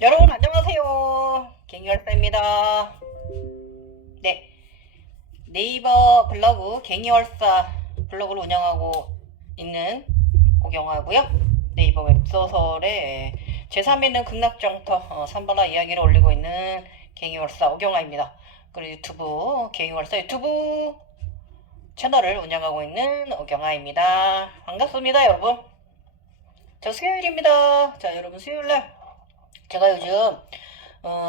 여러분 안녕하세요. 갱이월사입니다. 네, 네이버 블로그 갱이월사 블로그를 운영하고 있는 오경화고요. 네이버 웹소설에 제3있는 극락정터 삼바라 이야기를 올리고 있는 갱이월사 오경화입니다. 그리고 유튜브 갱이월사 유튜브 채널을 운영하고 있는 오경화입니다. 반갑습니다, 여러분. 저 수요일입니다. 자, 여러분 수요일날 제가 요즘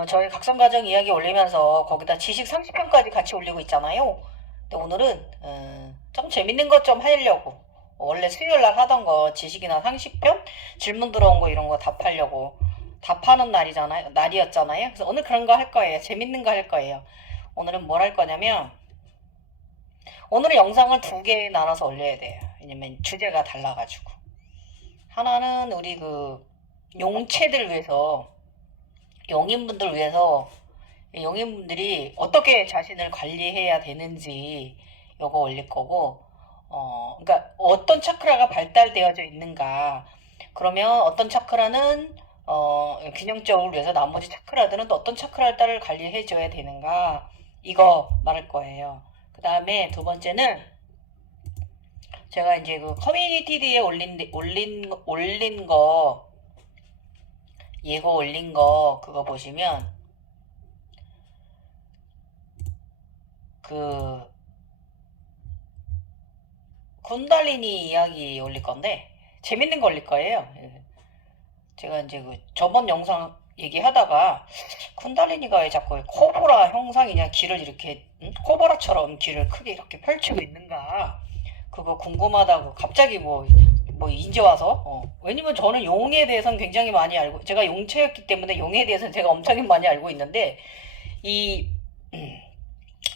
저희 각성가정 이야기 올리면서 거기다 지식 30편까지 같이 올리고 있잖아요. 근데 오늘은 좀 재밌는 것 좀 하려고 원래 수요일날 하던 거 지식이나 상식편 질문 들어온 거 이런 거 답하려고 답하는 날이었잖아요. 그래서 오늘 그런 거 할 거예요. 재밌는 거 할 거예요. 오늘은 뭘 할 거냐면 오늘은 영상을 두 개 나눠서 올려야 돼요. 왜냐면 주제가 달라가지고 하나는 우리 그 용체들 위해서 영인분들 위해서 영인분들이 어떻게 자신을 관리해야 되는지 요거 올릴 거고, 그러니까 어떤 차크라가 발달되어져 있는가. 그러면 어떤 차크라는 균형적으로 위해서 나머지 차크라들은 또 어떤 차크라를 관리해줘야 되는가. 이거 말할 거예요. 그 다음에 두 번째는 제가 이제 그 커뮤니티에 올린 거, 예고 올린 거, 그거 보시면 그 군달리니 이야기 올릴 건데 재밌는 거 올릴 거예요. 제가 이제 그 저번 영상 얘기하다가 쿤달리니가 왜 자꾸 코보라 형상이냐 길을 이렇게 코보라처럼 길을 크게 이렇게 펼치고 있는가 그거 궁금하다고 갑자기 뭐 이제 와서 왜냐면 저는 용에 대해서는 굉장히 많이 알고 제가 용체였기 때문에 용에 대해서는 제가 엄청 많이 알고 있는데 이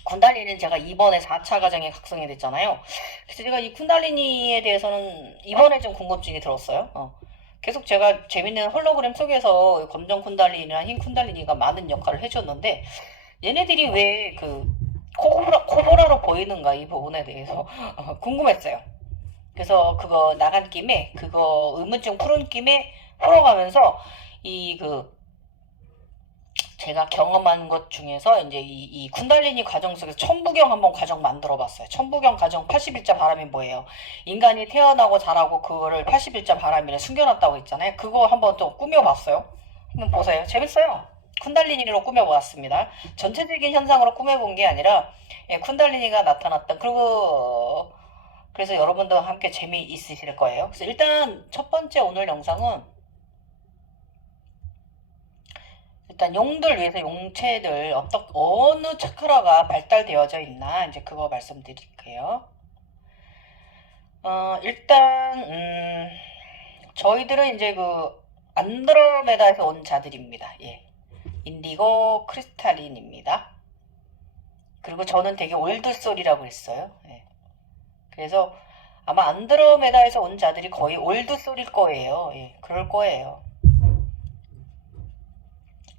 쿤달리니는 제가 이번에 4차 과정에 각성이 됐잖아요. 그래서 제가 이 쿤달리니에 대해서는 이번에 좀 궁금증이 들었어요. 계속 제가 재밌는 홀로그램 속에서 검정 쿤달리니나 흰 쿤달리니가 많은 역할을 해줬는데 얘네들이 왜 그 코보라로 보이는가 이 부분에 대해서 궁금했어요. 그래서 그거 나간 김에 그거 의문점 푸는 김에 풀어가면서 이그 제가 경험한 것 중에서 이제 이 쿤달리니 과정 속에서 천부경 한번 과정 만들어 봤어요. 천부경 과정 80일자 바람이 뭐예요? 인간이 태어나고 자라고 그거를 80일자 바람이래 숨겨놨다고 했잖아요. 그거 한번 또 꾸며봤어요. 한번 보세요. 재밌어요. 쿤달리니로 꾸며보았습니다. 전체적인 현상으로 꾸며본 게 아니라 쿤달리니가 나타났던 그리고 그래서 여러분도 함께 재미있으실 거예요. 그래서 일단 첫 번째 오늘 영상은 일단 용들 위해서 용체들 어느 차크라가 발달되어져 있나 이제 그거 말씀드릴게요. 일단 저희들은 이제 그 안드로메다에서 온 자들입니다. 예. 인디고 크리스탈린입니다. 그리고 저는 되게 올드솔이라고 했어요. 예. 그래서 아마 안드로메다에서 온 자들이 거의 올드솔일 거예요. 예. 그럴 거예요.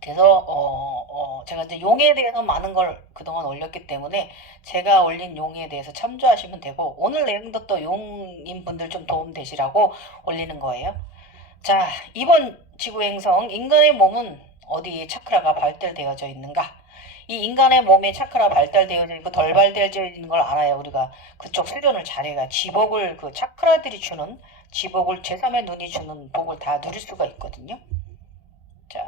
그래서 제가 이제 용에 대해서 많은 걸 그동안 올렸기 때문에 제가 올린 용에 대해서 참조하시면 되고 오늘 내용도 또 용인 분들 좀 도움 되시라고 올리는 거예요. 자, 이번 지구행성 인간의 몸은 어디에 차크라가 발달되어져 있는가? 이 인간의 몸에 차크라 발달되어져 있고 덜 발달되어 있는 걸 알아야 우리가 그쪽 수련을 잘해야 지복을 그 차크라들이 주는 지복을 제3의 눈이 주는 복을 다 누릴 수가 있거든요. 자,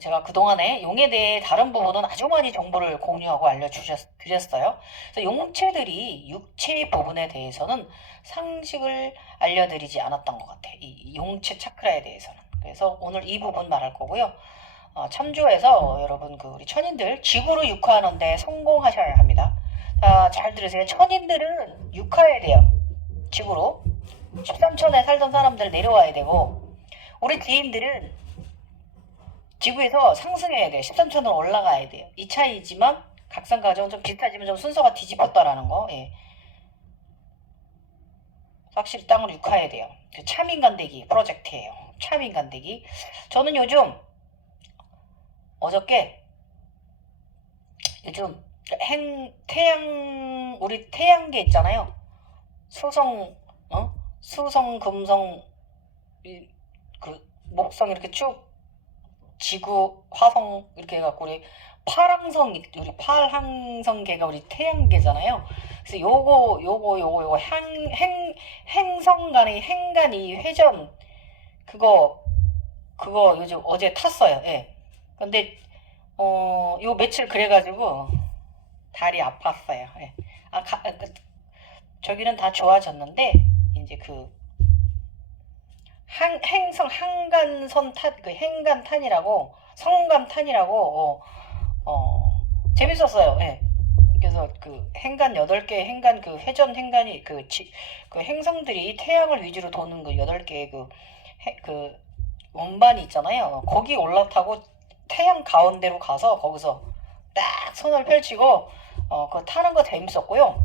제가 그동안에 용에 대해 다른 부분은 아주 많이 정보를 공유하고 알려드렸어요. 그래서 용체들이 육체 부분에 대해서는 상식을 알려드리지 않았던 것 같아요. 이 용체 차크라에 대해서는. 그래서 오늘 이 부분 말할 거고요. 참조해서 여러분 그 우리 천인들 지구로 육화하는데 성공하셔야 합니다. 자, 잘 들으세요. 천인들은 육화해야 돼요. 지구로. 13천에 살던 사람들 내려와야 되고 우리 지인들은 지구에서 상승해야 돼요. 13천으로 올라가야 돼요. 이 차이지만 각성 과정은 좀 비슷하지만 좀 순서가 뒤집혔다라는 거. 예. 확실히 땅을 육화해야 돼요. 그 차민간대기 프로젝트예요. 차민간대기. 저는 어저께 요즘 우리 태양계 있잖아요. 수성, 수성, 금성, 그 목성 이렇게 쭉 지구, 화성 이렇게 해갖고 우리 우리 팔항성계가 우리 태양계잖아요. 그래서 요거 행성 간의 행간 이 회전 그거 요즘 어제 탔어요. 예. 근데 요 며칠 그래가지고 다리 아팠어요. 예. 저기는 다 좋아졌는데 이제 그 행성 한간선 그 행간탄이라고 성간탄이라고 재밌었어요. 예. 그래서 그 행간 8개 행간 그 회전 행간이 그 행성들이 태양을 위주로 도는 그 8개의 그 원반이 있잖아요. 거기 올라타고 태양 가운데로 가서 거기서 딱 손을 펼치고 그 타는 거 재밌었고요.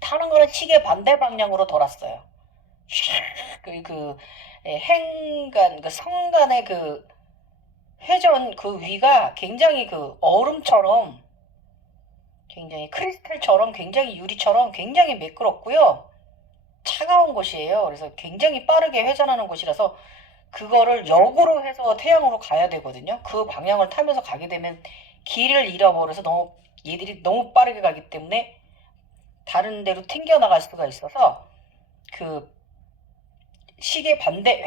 타는 거는 시계 반대 방향으로 돌았어요. 행간, 그 성간의 그 회전 그 위가 굉장히 그 얼음처럼 굉장히 크리스탈처럼 굉장히 유리처럼 굉장히 매끄럽고요. 차가운 곳이에요. 그래서 굉장히 빠르게 회전하는 곳이라서 그거를 역으로 해서 태양으로 가야 되거든요. 그 방향을 타면서 가게 되면 길을 잃어버려서 얘들이 너무 빠르게 가기 때문에 다른 데로 튕겨나갈 수가 있어서 그 시계 반대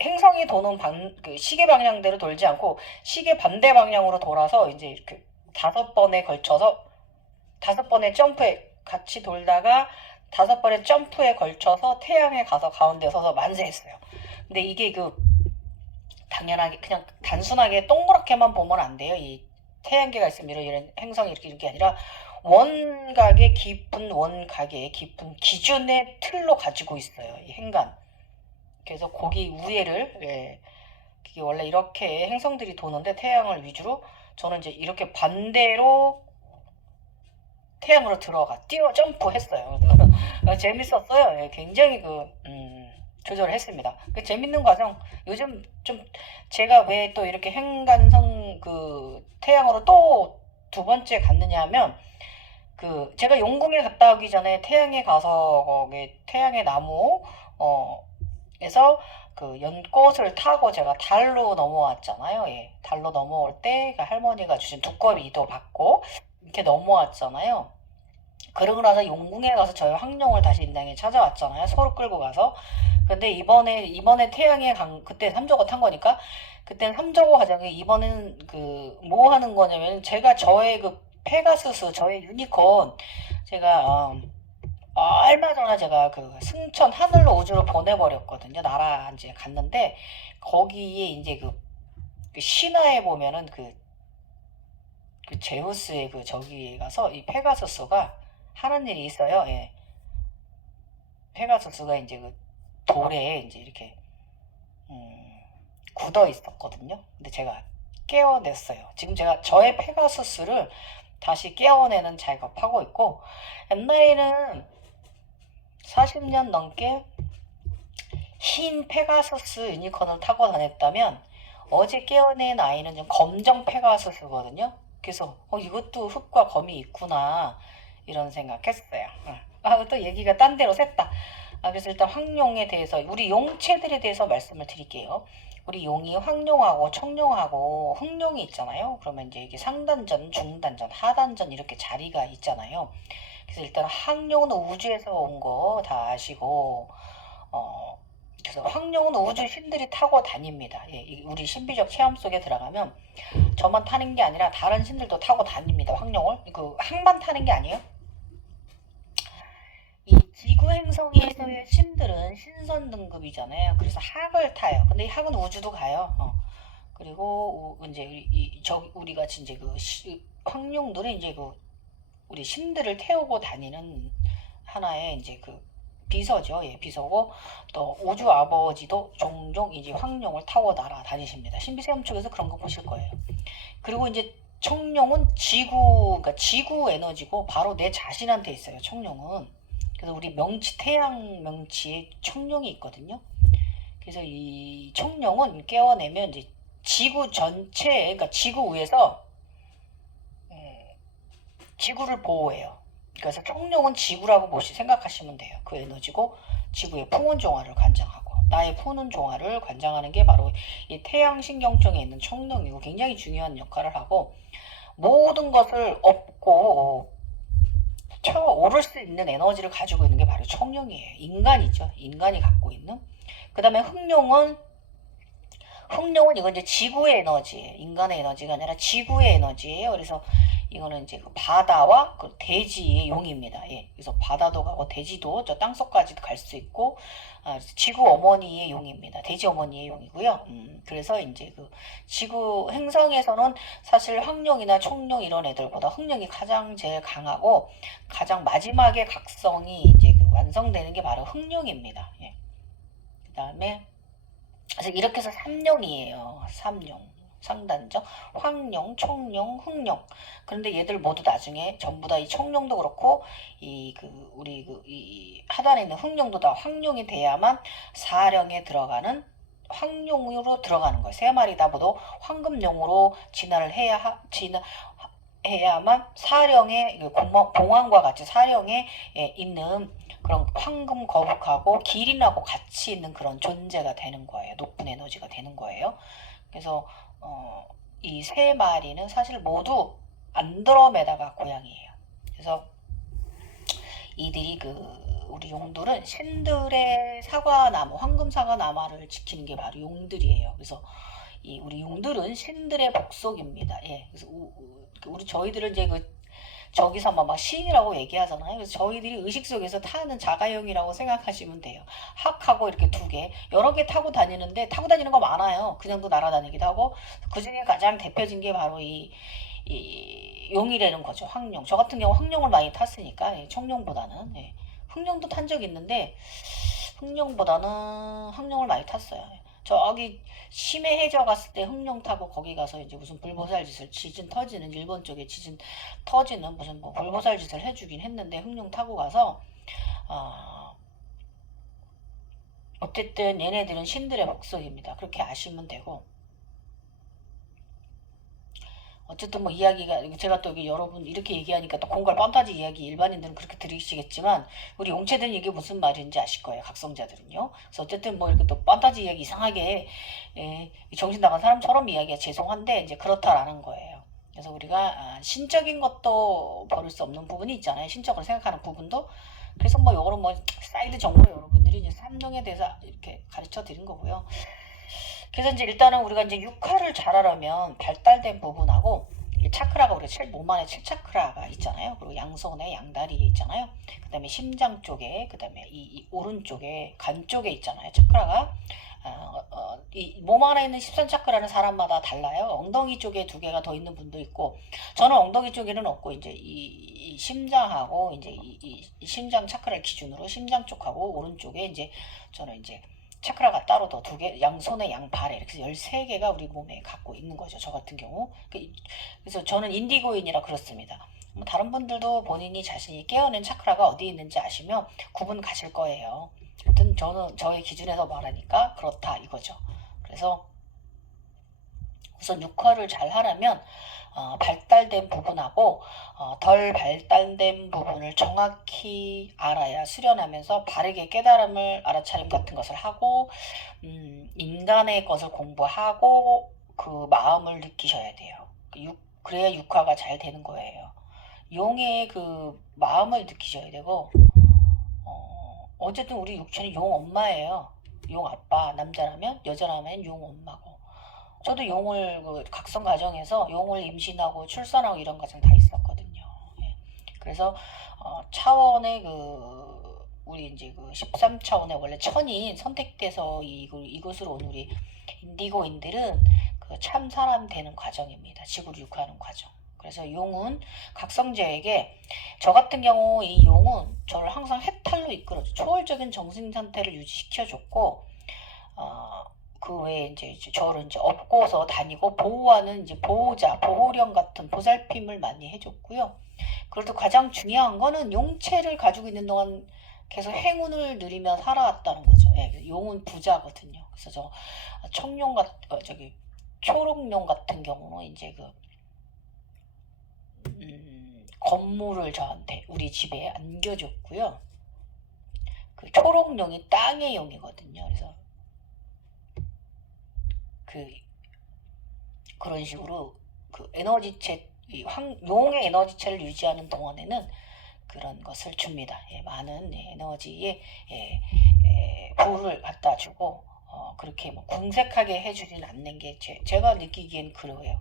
행성이 도는 그 시계 방향대로 돌지 않고 시계 반대 방향으로 돌아서 이제 이렇게 5번에 걸쳐서 5번의 점프에 같이 돌다가 5번의 점프에 걸쳐서 태양에 가서 가운데 서서 만세했어요. 근데 이게 당연하게 그냥 단순하게 동그랗게만 보면 안 돼요. 이 태양계가 있으면 이런 행성이 이렇게 아니라 원각의 깊은 기준의 틀로 가지고 있어요. 이 행간. 그래서 거기 우회를 그게 원래 이렇게 행성들이 도는데 태양을 위주로 저는 이제 이렇게 반대로 태양으로 점프했어요. 재밌었어요. 굉장히 조절을 했습니다. 재밌는 과정. 요즘 좀 제가 왜 또 이렇게 행간성 태양으로 또 2번째 갔느냐 하면 제가 용궁에 갔다 오기 전에 태양에 가서 거기 태양의 나무 에서 그 연꽃을 타고 제가 달로 넘어왔잖아요. 예. 달로 넘어올 때 할머니가 주신 두꺼비도 받고 이렇게 넘어왔잖아요. 그러고 나서 용궁에 가서 저희 황룡을 다시 인당에 찾아왔잖아요. 소를 끌고 가서. 근데 이번에 태양에 그때 삼저고 탄 거니까 그때는 삼저고 과정에 이번에는 뭐 하는 거냐면 제가 저의 페가수스 저의 유니콘 제가 얼마 전에 제가 승천 하늘로 우주로 보내버렸거든요. 나라 이제 갔는데 거기에 이제 신화에 보면은 제우스의 저기에 가서 이 페가수스가 하는 일이 있어요. 예. 페가수스가 이제 돌에 이제 이렇게 굳어 있었거든요. 근데 제가 깨워냈어요. 지금 제가 저의 페가수스를 다시 깨워내는 작업하고 있고 옛날에는 40년 넘게 흰 페가수스 유니콘을 타고 다녔다면 어제 깨어낸 아이는 좀 검정 페가수스거든요. 그래서 이것도 흙과 검이 있구나 이런 생각했어요. 또 얘기가 딴 데로 샜다. 그래서 일단 황룡에 대해서 우리 용체들에 대해서 말씀을 드릴게요. 우리 용이 황룡하고 청룡하고 흑룡이 있잖아요. 그러면 이제 이게 상단전, 중단전, 하단전 이렇게 자리가 있잖아요. 그래서 일단 황룡은 우주에서 온 거 다 아시고 그래서 황룡은 우주 신들이 타고 다닙니다. 예, 우리 신비적 체험 속에 들어가면 저만 타는 게 아니라 다른 신들도 타고 다닙니다. 황룡을 항만 타는 게 아니에요. 이 지구 행성에서의 신들은 신선 등급이잖아요. 그래서 학을 타요. 근데 이 학은 우주도 가요. 그리고 이제 우리 같이 이제 황룡들은 이제 우리 신들을 태우고 다니는 하나의 이제 비서죠. 예, 비서고 또 우주 아버지도 종종 이제 황룡을 타고 날아다니십니다. 신비체험 쪽에서 그런 거 보실 거예요. 그리고 이제 청룡은 그러니까 지구 에너지고 바로 내 자신한테 있어요. 청룡은. 그래서 우리 태양 명치에 청룡이 있거든요. 그래서 이 청룡은 깨어내면 이제 지구 전체에, 그러니까 지구 위에서 지구를 보호해요. 그래서 청룡은 지구라고 생각하시면 돼요. 그 에너지고 지구의 풍운종화를 관장하고 나의 푸는 종아를 관장하는 게 바로 이 태양신경청에 있는 청룡이고 굉장히 중요한 역할을 하고 모든 것을 업고 오를 수 있는 에너지를 가지고 있는 게 바로 청룡이에요. 인간이죠. 인간이 갖고 있는. 그 다음에 흑룡은 이건 이제 지구의 에너지예요. 인간의 에너지가 아니라 지구의 에너지예요. 그래서 이거는 이제 그 바다와 그 대지의 용입니다. 예. 그래서 바다도 가고 대지도 저 땅속까지도 갈 수 있고, 지구 어머니의 용입니다. 돼지 어머니의 용이고요. 그래서 이제 그 지구 행성에서는 사실 황룡이나 청룡 이런 애들보다 흑룡이 가장 제일 강하고 가장 마지막에 각성이 이제 그 완성되는 게 바로 흑룡입니다. 예. 그 다음에 그래서 이렇게 해서 3룡이에요. 3룡. 상단적 황룡, 청룡, 흑룡. 그런데 얘들 모두 나중에 전부 다 이 청룡도 그렇고 이 하단에 있는 흑룡도 다 황룡이 돼야만 사령에 들어가는 황룡으로 들어가는 거예요. 세 마리 다 모두 황금룡으로 진화를 해야만 사령의 공황과 같이 사령에 있는 그런 황금 거북하고 기린하고 같이 있는 그런 존재가 되는 거예요. 높은 에너지가 되는 거예요. 그래서 이 세 마리는 사실 모두 안드로메다가 고향이에요. 그래서 이들이 우리 용들은 신들의 사과나무, 황금 사과나무를 지키는 게 바로 용들이에요. 그래서 우리 용들은 신들의 복속입니다. 예. 그래서 저희들은 이제 저기서 막 시인이라고 얘기하잖아요. 그래서 저희들이 의식 속에서 타는 자가용이라고 생각하시면 돼요. 학하고 이렇게 두 개, 여러 개 타고 다니는데 타고 다니는 거 많아요. 그냥도 날아다니기도 하고 그 중에 가장 대표적인 게 바로 이 용이라는 거죠. 황룡. 저 같은 경우 황룡을 많이 탔으니까 청룡보다는 흑룡도 탄 적이 있는데 흑룡보다는 황룡을 많이 탔어요. 저기 심해 해저 갔을 때 흑룡 타고 거기 가서 이제 무슨 불보살 짓을 지진 터지는 일본 쪽에 지진 터지는 무슨 뭐 불보살 짓을 해주긴 했는데 흑룡 타고 가서 어쨌든 얘네들은 신들의 복속입니다. 그렇게 아시면 되고 어쨌든 뭐 이야기가 제가 또 여러분 이렇게 얘기하니까 또 공갈 판타지 이야기 일반인들은 그렇게 들으시겠지만 우리 용체들은 이게 무슨 말인지 아실 거예요. 각성자들은요. 그래서 어쨌든 뭐 이렇게 또 판타지 이야기 이상하게 정신 나간 사람처럼 이야기가 죄송한데 이제 그렇다라는 거예요. 그래서 우리가 신적인 것도 버릴 수 없는 부분이 있잖아요. 신적으로 생각하는 부분도. 그래서 뭐 요거는 뭐 사이드 정보로 여러분들이 이제 삼룡에 대해서 이렇게 가르쳐 드린 거고요. 그래서 이제 일단은 우리가 이제 육화를 잘하려면 발달된 부분하고 차크라가 우리 몸 안에 7차크라가 있잖아요. 그리고 양손에 양다리에 있잖아요. 그 다음에 심장 쪽에, 그 다음에 이 오른쪽에 간 쪽에 있잖아요. 차크라가 이 몸 안에 있는 13차크라는 사람마다 달라요. 엉덩이 쪽에 두 개가 더 있는 분도 있고 저는 엉덩이 쪽에는 없고 이제 이 심장하고 이제 이 심장 차크라를 기준으로 심장 쪽하고 오른쪽에 이제 저는 이제 차크라가 따로 더 두 개, 양손에 양발에 이렇게 13개가 우리 몸에 갖고 있는 거죠. 저 같은 경우. 그래서 저는 인디고인이라 그렇습니다. 다른 분들도 본인이 자신이 깨어낸 차크라가 어디 있는지 아시면 구분 가실 거예요. 하여튼 저는 저의 기준에서 말하니까 그렇다 이거죠. 그래서 우선 육화를 잘 하려면 발달된 부분하고 덜 발달된 부분을 정확히 알아야 수련하면서 바르게 깨달음을 알아차림 같은 것을 하고 인간의 것을 공부하고 그 마음을 느끼셔야 돼요. 그래야 육화가 잘 되는 거예요. 용의 그 마음을 느끼셔야 되고 어쨌든 우리 육체는 용 엄마예요. 용 아빠, 남자라면 여자라면 용 엄마고 저도 용을 각성 과정에서 용을 임신하고 출산하고 이런 과정 다 있었거든요. 예. 그래서 차원의 우리 이제 13차원의 원래 천이 선택돼서 이곳으로 온 우리 인디고인들은 참 사람 되는 과정입니다. 지구를 육화하는 과정. 그래서 용은 각성자에게 저 같은 경우 이 용은 저를 항상 해탈로 이끌어줘 초월적인 정신 상태를 유지시켜줬고 그 외에 이제 저를 이제 업고서 다니고 보호하는 이제 보호자, 보호령 같은 보살핌을 많이 해줬고요. 그래도 가장 중요한 거는 용체를 가지고 있는 동안 계속 행운을 누리며 살아왔다는 거죠. 예, 용은 부자거든요. 그래서 저 청룡 초록룡 같은 경우는 이제 건물을 저한테 우리 집에 안겨줬고요. 그 초록룡이 땅의 용이거든요. 그래서 그런 식으로 그 에너지체, 용의 에너지체를 유지하는 동안에는 그런 것을 줍니다. 많은 에너지에 부를 갖다 주고 그렇게 뭐 궁색하게 해주진 않는 게 제가 느끼기엔 그래요.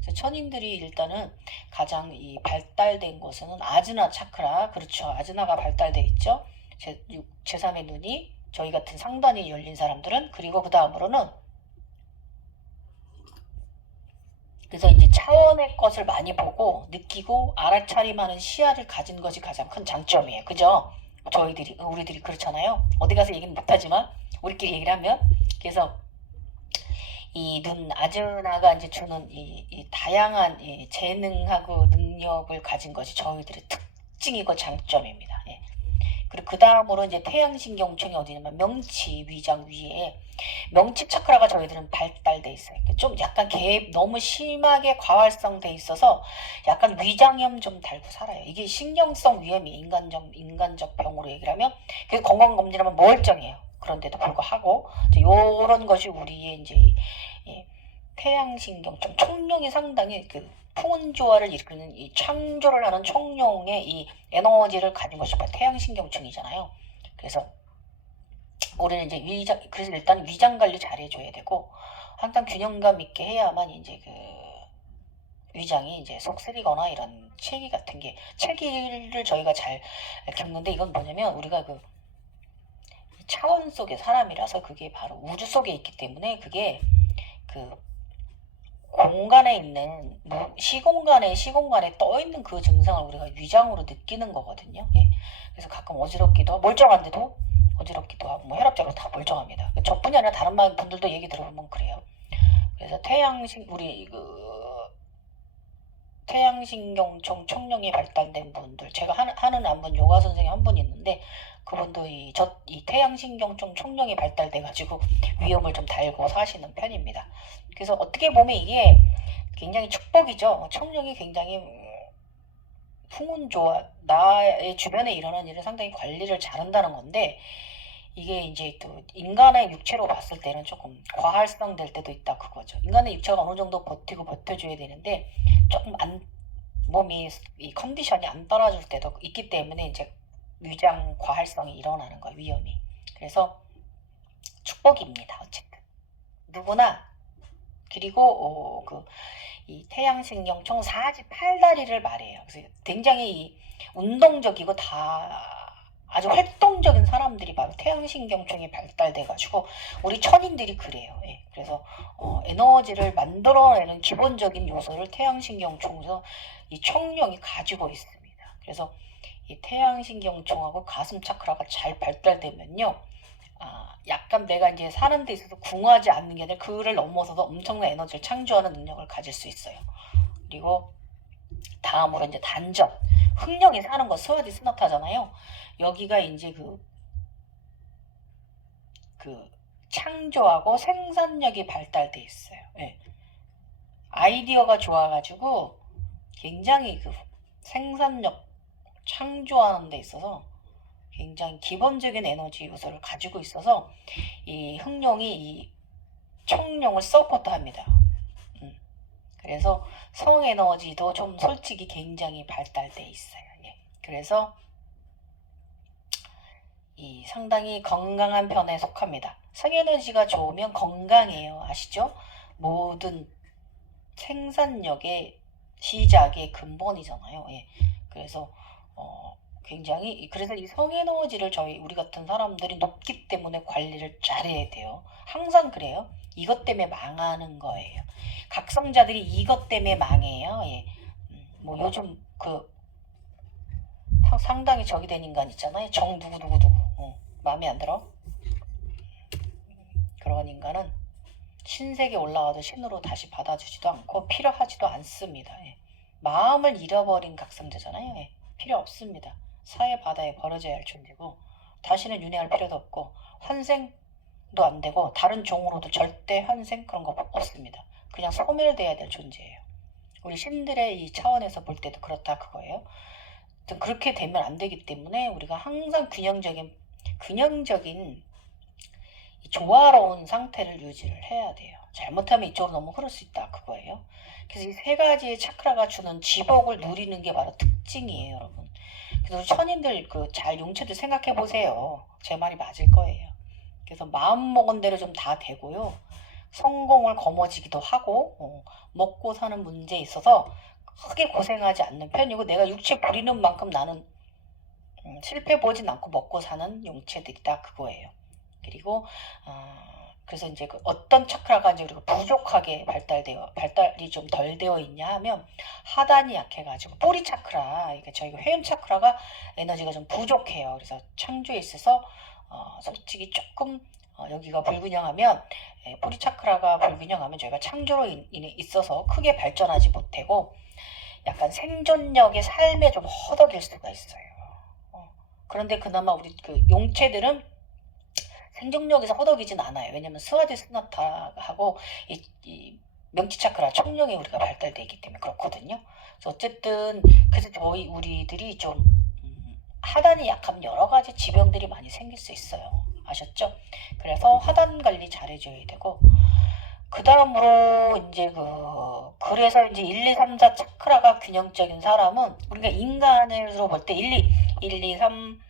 그래서 천인들이 일단은 가장 이 발달된 곳은 아즈나 차크라, 그렇죠. 아즈나가 발달돼 있죠. 제3의 눈이 저희 같은 상단이 열린 사람들은, 그리고 그 다음으로는 그래서 이제 차원의 것을 많이 보고 느끼고 알아차림하는 시야를 가진 것이 가장 큰 장점이에요. 그죠? 우리들이 그렇잖아요. 어디 가서 얘기는 못하지만 우리끼리 얘기를 하면. 그래서 이 눈 아즈나가 이제 주는 이 다양한 재능하고 능력을 가진 것이 저희들의 특징이고 장점입니다. 그리고 그 다음으로 이제 태양신경청이 어디냐면 명치 위장 위에 명치 차크라가 저희들은 발달돼 있어요. 좀 약간 너무 심하게 과활성돼 있어서 약간 위장염 좀 달고 살아요. 이게 신경성 위염이 인간적 병으로 얘기를 하면 그 건강검진하면 멀쩡해요. 그런데도 불구하고 이런 것이 우리의 이제 태양신경청 청룡이 상당히 그 풍운조화를 이끄는 이 창조를 하는 청룡의 이 에너지를 가진 것이 바로 태양신경청이잖아요. 그래서 우리는 이제 그래서 일단 위장 관리 잘 해줘야 되고 항상 균형감 있게 해야만 이제 그 위장이 이제 속 쓰리거나 이런 체기 같은 게, 체기를 저희가 잘 겪는데 이건 뭐냐면 우리가 그 차원 속의 사람이라서 그게 바로 우주 속에 있기 때문에 그게 그 공간에 있는 시공간에 떠 있는 그 증상을 우리가 위장으로 느끼는 거거든요. 그래서 가끔 어지럽기도 하고 멀쩡한데도 어지럽기도 하고 뭐 혈압적으로 다 멀쩡합니다. 저뿐이 아니라 다른 분들도 얘기 들어보면 그래요. 그래서 태양신경청 청룡이 발달된 분들, 제가 하는 한 분 요가 선생님 한 분 있는데 그분도 이 태양신경청 청룡이 발달돼가지고 위험을 좀 달고 사시는 편입니다. 그래서 어떻게 보면 이게 굉장히 축복이죠. 청룡이 굉장히 풍운조화, 나의 주변에 일어나는 일을 상당히 관리를 잘한다는 건데 이게 이제 또 인간의 육체로 봤을 때는 조금 과활성 될 때도 있다 그거죠. 인간의 육체가 어느 정도 버텨줘야 되는데 조금 몸이 이 컨디션이 안 따라줄 때도 있기 때문에 이제 위장 과활성이 일어나는 거예요. 위험이. 그래서 축복입니다. 어쨌든 누구나. 그리고 이 태양신경총 48다리를 말해요. 그래서 굉장히 운동적이고 아주 활동적인 사람들이 바로 태양신경총이 발달돼가지고 우리 천인들이 그래요. 그래서 에너지를 만들어내는 기본적인 요소를 태양신경총에서 이 청룡이 가지고 있습니다. 그래서 이 태양신경총하고 가슴 차크라가 잘 발달되면요, 약간 내가 이제 사는 데 있어서 궁하지 않는 게 아니라 그를 넘어서서 엄청난 에너지를 창조하는 능력을 가질 수 있어요. 그리고 다음으로 이제 단전. 흑령이 사는 거 스와디 스나타잖아요. 여기가 이제 그 창조하고 생산력이 발달돼 있어요. 아이디어가 좋아가지고 굉장히 그 생산력 창조하는 데 있어서 굉장히 기본적인 에너지 요소를 가지고 있어서 이 흑룡이 이 청룡을 서포트합니다. 그래서 성에너지도 좀 솔직히 굉장히 발달돼 있어요. 그래서 이 상당히 건강한 편에 속합니다. 성에너지가 좋으면 건강해요. 아시죠? 모든 생산력의 시작의 근본이잖아요. 그래서 굉장히, 그래서 이 성에너지를 우리 같은 사람들이 높기 때문에 관리를 잘해야 돼요. 항상 그래요. 이것 때문에 망하는 거예요. 각성자들이 이것 때문에 망해요. 뭐 요즘 상당히 적이 된 인간 있잖아요. 정 누구누구 마음에 안 들어? 그런 인간은 신세계 올라와도 신으로 다시 받아주지도 않고 필요하지도 않습니다. 마음을 잃어버린 각성자잖아요. 필요 없습니다. 사회 바다에 버려져야 할 존재고 다시는 윤회할 필요도 없고 환생도 안 되고 다른 종으로도 절대 환생 그런 거 없습니다. 그냥 소멸돼야 될 존재예요. 우리 신들의 이 차원에서 볼 때도 그렇다 그거예요. 그렇게 되면 안 되기 때문에 우리가 항상 균형적인 조화로운 상태를 유지를 해야 돼요. 잘못하면 이쪽으로 너무 흐를 수 있다 그거예요. 그래서 이 세 가지의 차크라가 주는 지복을 누리는 게 바로 특징이에요, 여러분. 그래서 천인들 그 잘 용체들 생각해 보세요. 제 말이 맞을 거예요. 그래서 마음 먹은 대로 좀 다 되고요. 성공을 거머쥐기도 하고 먹고 사는 문제에 있어서 크게 고생하지 않는 편이고 내가 육체 부리는 만큼 나는 실패 보진 않고 먹고 사는 용체들이다 그거예요. 그리고 그래서 이제 그 어떤 차크라가 이제 우리가 부족하게 발달이 좀 덜 되어 있냐 하면 하단이 약해가지고 뿌리 차크라, 이게 저희가 회음 차크라가 에너지가 좀 부족해요. 그래서 창조에 있어서 솔직히 조금 여기가 불균형하면 뿌리 차크라가 불균형하면 저희가 창조로 있어서 크게 발전하지 못하고 약간 생존력의 삶에 좀 허덕일 수가 있어요. 그런데 그나마 우리 그 용체들은 생존력에서 허덕이진 않아요. 왜냐면 스와디 스나타하고 이 명치 차크라 청력이 우리가 발달되어 있기 때문에 그렇거든요. 그래서 어쨌든 그래서 우리들이 좀 하단이 약하면 여러 가지 지병들이 많이 생길 수 있어요. 아셨죠? 그래서 하단 관리 잘 해줘야 되고 그 다음으로 이제 그래서 이제 1, 2, 3, 4 차크라가 균형적인 사람은 우리가 인간으로 볼 때 1, 2, 3,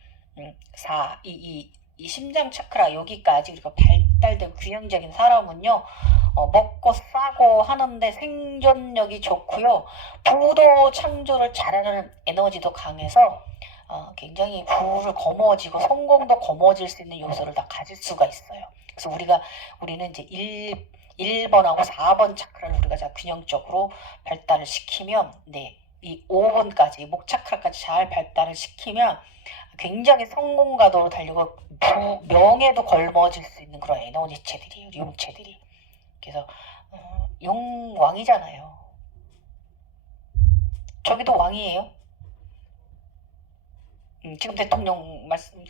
4, 2, 이 심장 차크라 여기까지 우리가 발달되고 균형적인 사람은요 먹고 싸고 하는데 생존력이 좋고요 부도 창조를 잘하는 에너지도 강해서 굉장히 부를 거머쥐고 성공도 거머쥘 수 있는 요소를 다 가질 수가 있어요. 그래서 우리는 이제 1번하고 4번 차크라를 우리가 자 균형적으로 발달을 시키면 이 5번까지 목 차크라까지 잘 발달을 시키면 굉장히 성공가도로 달리고 명예도 걸머질 수 있는 그런 에너지체들이에요. 용체들이. 그래서 용왕이잖아요. 저기도 왕이에요. 지금 대통령 말씀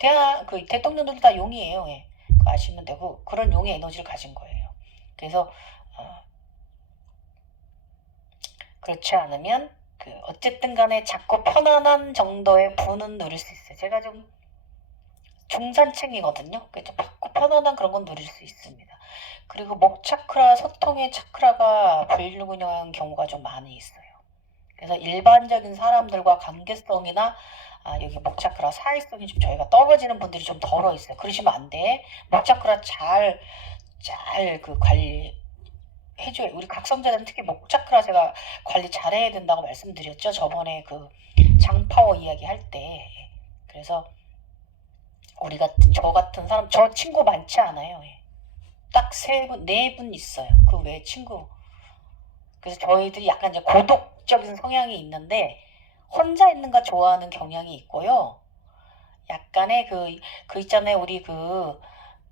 그 대통령들도 다 용이에요. 예. 그거 아시면 되고 그런 용의 에너지를 가진 거예요. 그래서 그렇지 않으면 어쨌든 간에 자꾸 편안한 정도의 부는 누릴 수 있어요. 제가 좀 중산층이거든요. 그래서 자꾸 편안한 그런 건 누릴 수 있습니다. 그리고 목 차크라, 소통의 차크라가 불균형한 경우가 좀 많이 있어요. 그래서 일반적인 사람들과 관계성이나 여기 목 차크라 사회성이 좀 저희가 떨어지는 분들이 좀 덜어 있어요. 그러시면 안 돼. 목 차크라 잘 관리 해줘요. 우리 각성자들은 특히 목 차크라 제가 관리 잘해야 된다고 말씀드렸죠. 저번에 그 장파워 이야기 할 때. 그래서 저 같은 사람, 저 친구 많지 않아요. 딱 3분, 4분 있어요. 그 외에 친구. 그래서 저희들이 약간 이제 고독적인 성향이 있는데 혼자 있는 거 좋아하는 경향이 있고요. 약간의 그 있잖아요. 우리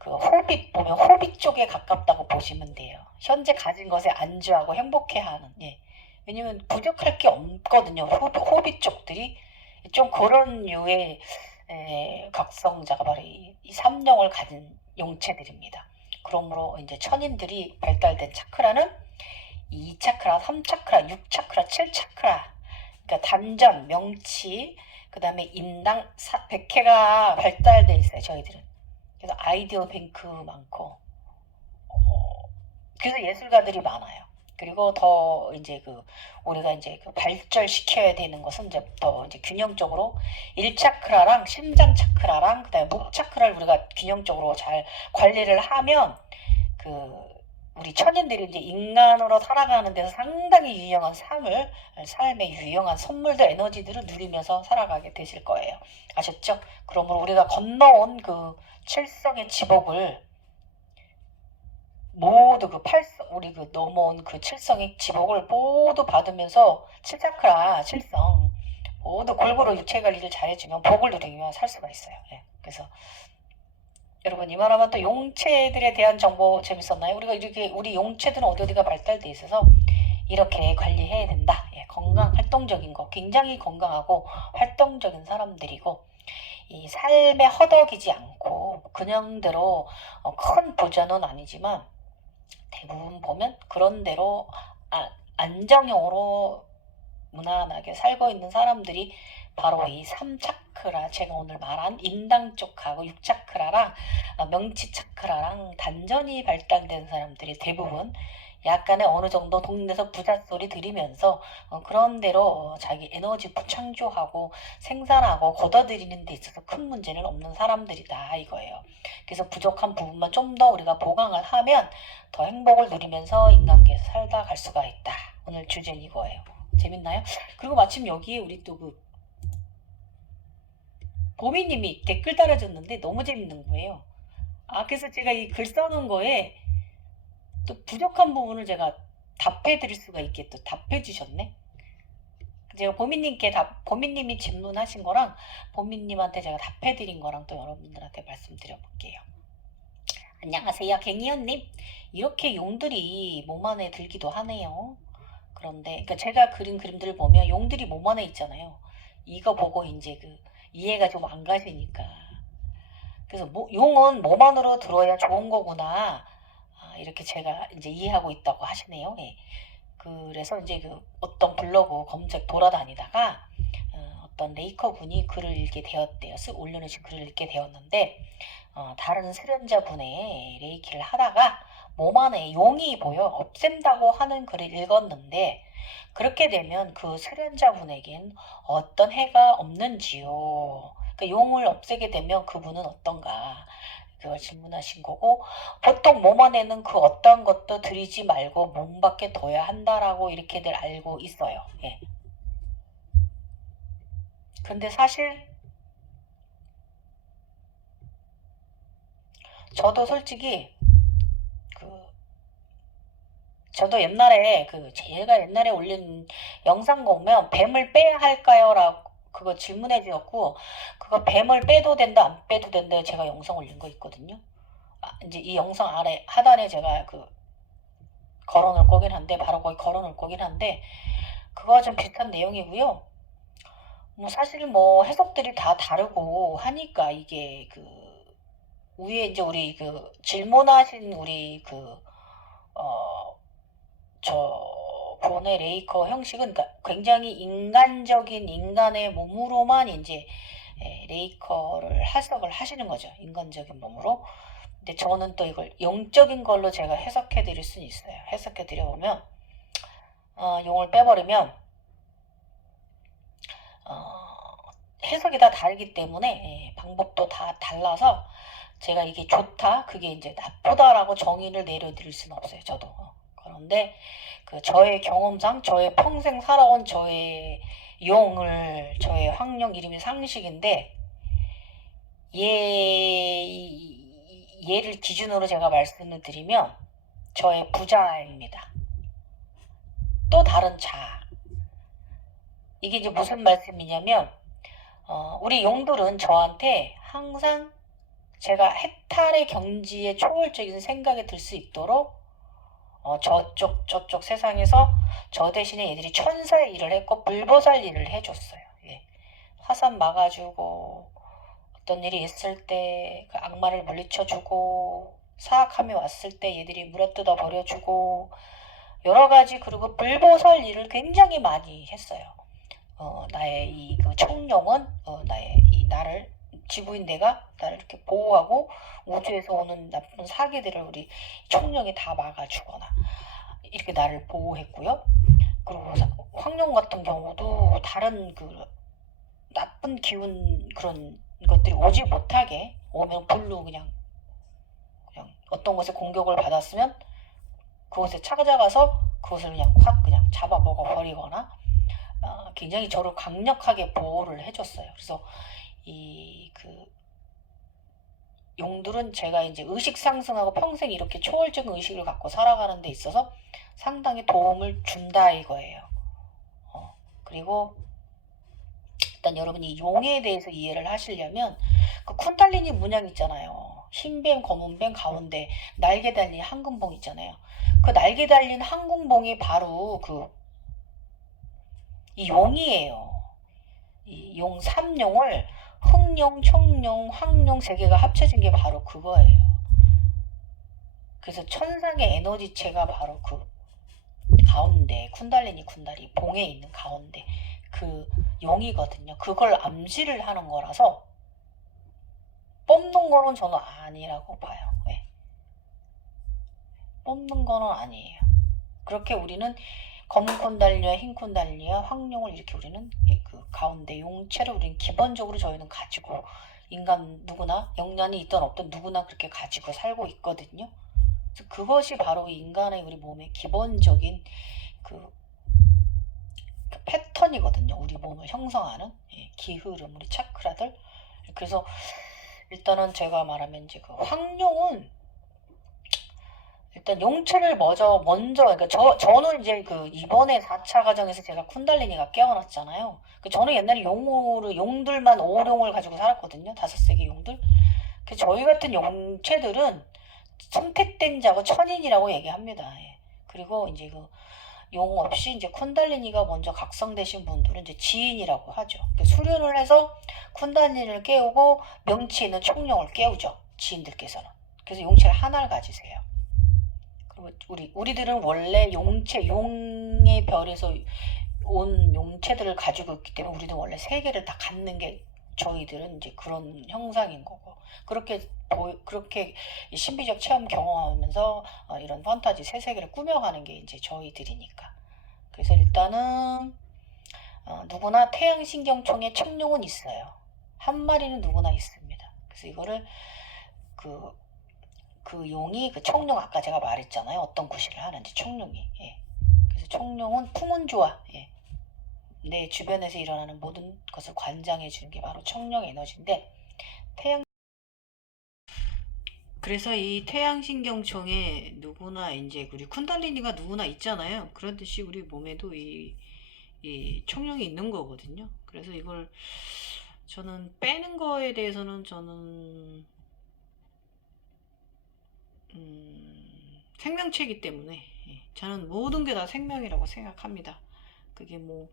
호빗 보면 호빗 쪽에 가깝다고 보시면 돼요. 현재 가진 것에 안주하고 행복해하는. 예. 왜냐면 부족할 게 없거든요. 호빗 쪽들이 좀 그런 류의 각성자가 바로 이 삼령을 가진 용체들입니다. 그러므로 이제 천인들이 발달된 차크라는 2차크라, 3차크라, 6차크라, 7차크라, 그러니까 단전, 명치, 그 다음에 인당, 백회가 발달돼 있어요. 저희들은. 그래서 아이디어 뱅크 많고, 그래서 예술가들이 많아요. 그리고 더 이제 우리가 이제 발전시켜야 되는 것은 이제 더 이제 균형적으로 1차크라랑 심장 차크라랑 그다음에 목 차크라를 우리가 균형적으로 잘 관리를 하면 우리 천인들이 이제 인간으로 살아가는 데서 상당히 유용한 삶의 유용한 선물들, 에너지들을 누리면서 살아가게 되실 거예요. 아셨죠? 그러므로 우리가 건너온 칠성의 지복을 모두 우리 넘어온 칠성의 지복을 모두 받으면서 7차크라, 칠성 모두 골고루 육체 관리를 잘해주면 복을 누리며 살 수가 있어요. 예. 그래서 여러분 이만하면 또 용체들에 대한 정보 재밌었나요? 우리 용체들은 어디가 발달돼 있어서 이렇게 관리해야 된다. 예, 활동적인 거 굉장히 건강하고 활동적인 사람들이고 이 삶에 허덕이지 않고 그냥대로 큰 부자는 아니지만 대부분 보면 그런 대로 안정형으로 무난하게 살고 있는 사람들이 바로 이 3차크라 제가 오늘 말한 인당 쪽하고 6차크라 차크라랑 명치 차크라랑 단전이 발달된 사람들이 대부분 약간의 어느 정도 동네에서 부자 소리 들으면서 그런 대로 자기 에너지 창조하고 생산하고 걷어들이는 데 있어서 큰 문제는 없는 사람들이다 이거예요. 그래서 부족한 부분만 좀 더 우리가 보강을 하면 더 행복을 누리면서 인간계에서 살다 갈 수가 있다. 오늘 주제는 이거예요. 재밌나요? 그리고 마침 여기에 우리 또 그 보미님이 댓글 달아줬는데 너무 재밌는 거예요. 그래서 제가 이 글 써놓은 거에 또 부족한 부분을 제가 답해 드릴 수가 있게 또 답해 주셨네. 제가 보미님이 질문하신 거랑 보미님한테 제가 답해 드린 거랑 또 여러분들한테 말씀드려 볼게요. 안녕하세요, 갱이언님. 이렇게 용들이 몸 안에 들기도 하네요. 그런데 그러니까 제가 그린 그림들을 보면 용들이 몸 안에 있잖아요. 이거 보고 이제 이해가 좀 안 가시니까. 그래서 용은 몸 안으로 들어야 좋은 거구나. 이렇게 제가 이제 이해하고 있다고 하시네요. 예. 그래서 이제 어떤 블로그 검색 돌아다니다가 어떤 레이커 분이 글을 읽게 되었대요. 올려놓으신 글을 읽게 되었는데 다른 수련자분의 레이키를 하다가 몸 안에 용이 보여 없앤다고 하는 글을 읽었는데 그렇게 되면 그 수련자분에겐 어떤 해가 없는지요. 그 용을 없애게 되면 그분은 어떤가 그걸 질문하신 거고 보통 몸 안에는 그 어떤 것도 들이지 말고 몸 밖에 둬야 한다라고 이렇게들 알고 있어요. 예. 근데 사실 저도 솔직히 저도 옛날에 제가 옛날에 올린 영상 보면 뱀을 빼야 할까요? 라고 그거 질문해 주셨고 그거 뱀을 빼도 된다 안 빼도 된다 제가 영상 올린 거 있거든요. 이제 이 영상 아래 하단에 제가 걸어놓을 거긴 한데 바로 거기 걸어놓을 거긴 한데 그거와 좀 비슷한 내용이고요. 사실 해석들이 다 다르고 하니까 이게 위에 이제 우리 질문하신 우리 저번의 레이커 형식은 굉장히 인간적인 인간의 몸으로만 이제 레이커를 해석을 하시는 거죠. 인간적인 몸으로. 근데 저는 또 이걸 영적인 걸로 제가 해석해 드릴 수는 있어요. 해석해 드려보면 용을 빼버리면 해석이 다 다르기 때문에 방법도 다 달라서 제가 이게 좋다 그게 이제 나쁘다라고 정의를 내려드릴 수는 없어요. 저도. 그런데 저의 경험상 저의 평생 살아온 저의 용을 저의 황룡 이름이 상식인데 얘를 기준으로 제가 말씀을 드리면 저의 부자입니다. 또 다른 자. 이게 이제 무슨 말씀이냐면 우리 용들은 저한테 항상 제가 해탈의 경지에 초월적인 생각이 들 수 있도록 저쪽 세상에서 저 대신에 얘들이 천사의 일을 했고 불보살 일을 해줬어요. 예. 화산 막아주고 어떤 일이 있을 때 그 악마를 물리쳐주고 사악함이 왔을 때 얘들이 물어뜯어 버려주고 여러가지 그리고 불보살 일을 굉장히 많이 했어요. 나의 이 청룡은 나의 나를 지구인 내가 나를 이렇게 보호하고 우주에서 오는 나쁜 사기들을 우리 청룡이 다 막아주거나 이렇게 나를 보호했고요. 그리고 황룡 같은 경우도 다른 나쁜 기운 그런 것들이 오지 못하게 오면 불로 그냥 어떤 곳에 공격을 받았으면 그곳에 찾아가서 그것을 그냥 잡아 먹어 버리거나 굉장히 저를 강력하게 보호를 해줬어요. 그래서 용들은 제가 이제 의식 상승하고 평생 이렇게 초월적인 의식을 갖고 살아가는 데 있어서 상당히 도움을 준다 이거예요. 그리고 일단 여러분이 용에 대해서 이해를 하시려면 쿤달리니 문양 있잖아요. 흰뱀, 검은뱀 가운데 날개 달린 황금봉 있잖아요. 그 날개 달린 황금봉이 바로 이 용이에요. 이 용 3용을 흑룡, 청룡, 황룡 세 개가 합쳐진 게 바로 그거예요. 그래서 천상의 에너지체가 바로 가운데 쿤달리니 봉에 있는 가운데 용이거든요. 그걸 암시를 하는 거라서 뽐놓은 뽑는 거는 저는 아니라고 봐요. 예. 뽑는 거는 아니에요. 그렇게 우리는 검은 콘달리아, 흰 콘달리아, 황룡을 이렇게 우리는 그 가운데 용체를 우리는 기본적으로 저희는 가지고 인간 누구나 영양이 있든 없든 누구나 그렇게 가지고 살고 있거든요. 그래서 그것이 바로 인간의 우리 몸의 기본적인 그 패턴이거든요. 우리 몸을 형성하는 기흐름, 우리 차크라들. 그래서 일단은 제가 말하면 이제 그 황룡은 일단 용체를 먼저 그러니까 저는 이제 그 이번에 4차 과정에서 제가 쿤달리니가 깨어났잖아요. 저는 옛날에 용들만 5용을 가지고 살았거든요. 5세기 용들. 저희 같은 용체들은 선택된 자고 천인이라고 얘기합니다. 예. 그리고 이제 그 용 없이 이제 쿤달리니가 먼저 각성되신 분들은 이제 지인이라고 하죠. 수련을 해서 쿤달리니를 깨우고 명치에 있는 청룡을 깨우죠. 지인들께서는. 그래서 용체를 하나를 가지세요. 그리고 우리들은 원래 용의 별에서 온 용체들을 가지고 있기 때문에 우리는 원래 세 개를 다 갖는 게 저희들은 이제 그런 형상인 거고 그렇게 신비적 체험 경험하면서 이런 판타지 새 세계를 꾸며가는 게 이제 저희들이니까. 그래서 일단은 누구나 태양신경총에 청룡은 있어요. 한 마리는 누구나 있습니다. 그래서 이거를 그 용이 그 청룡 아까 제가 말했잖아요. 어떤 구실을 하는지 청룡이. 예. 그래서 청룡은 풍운조화. 예. 내 주변에서 일어나는 모든 것을 관장해 주는 게 바로 청룡 에너지인데 그래서 이 태양신경청에 누구나 이제 우리 쿤달리니가 누구나 있잖아요. 그렇듯이 우리 몸에도 이 청룡이 있는 거거든요. 그래서 이걸 저는 빼는 거에 대해서는 저는 생명체이기 때문에 저는 모든 게 다 생명이라고 생각합니다. 그게 뭐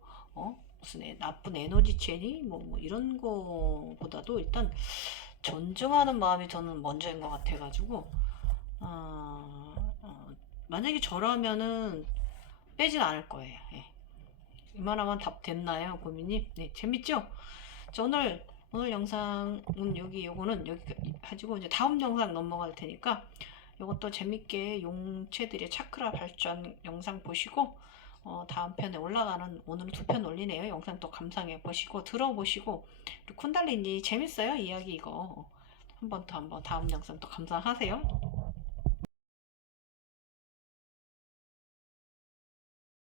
무슨 나쁜 에너지체니 뭐 이런 거보다도 일단 존중하는 마음이 저는 먼저인 것 같아가지고 만약에 저라면은 빼진 않을 거예요. 예. 이만하면 답 됐나요, 고민님? 네, 재밌죠? 자, 오늘 영상은 요거는 여기 가지고 이제 다음 영상 넘어갈 테니까 요것도 재밌게 용체들의 차크라 발전 영상 보시고 다음 편에 올라가는 오늘은 2편 올리네요. 영상 또 감상해 보시고 들어보시고 쿤달리니 재밌어요 이야기 이거 한번 다음 영상 또 감상하세요.